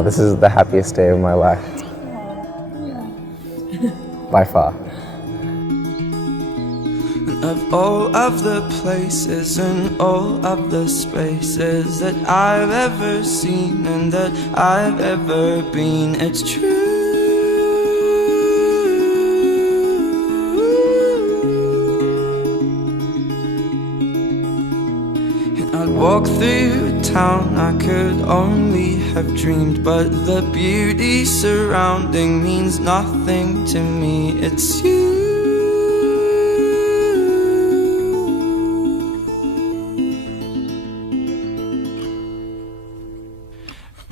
This is the happiest day of my life. By far. Of all of the places and all of the spaces that I've ever seen and that I've ever been, it's true. And I'd walk through town, I could only have dreamed, but the beauty surrounding means nothing to me. It's you.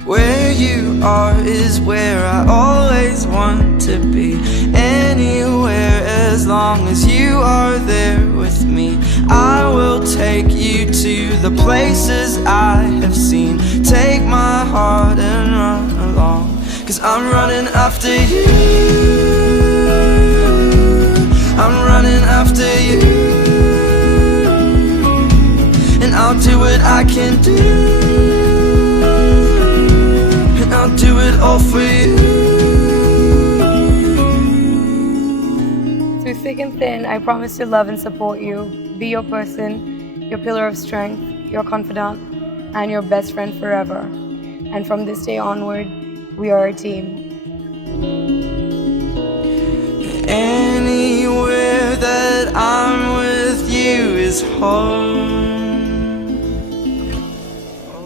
Where you are is where I always want to be. Anywhere as long as you are there with me. I will take you to the places I have seen. Take my heart and run along, 'cause I'm running after you. I'm running after you. And I'll do what I can do. I'll do it all for you. Through thick and thin, I promise to love and support you, be your person, your pillar of strength, your confidant, and your best friend forever. And from this day onward, we are a team. Anywhere that I'm with you is home.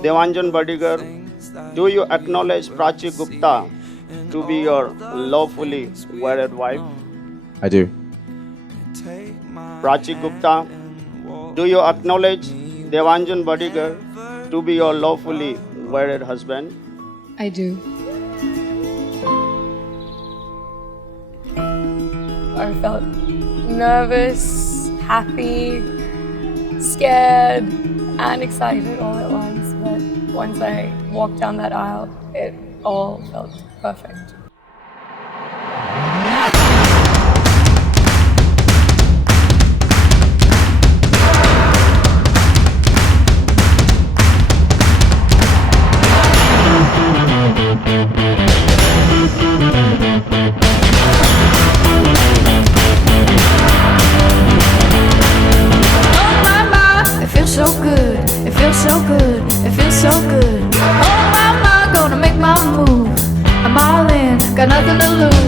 Devanjan Badigar, do you acknowledge Prachi Gupta to be your lawfully wedded wife? I do. Prachi Gupta, do you acknowledge Devanjan Badigar to be your lawfully wedded husband? I do. I felt nervous, happy, scared, and excited all at once. But once I walked down that aisle, it all felt perfect. So good, it feels so good, it feels so good. Oh my, gonna make my move. I'm all in, got nothing to lose.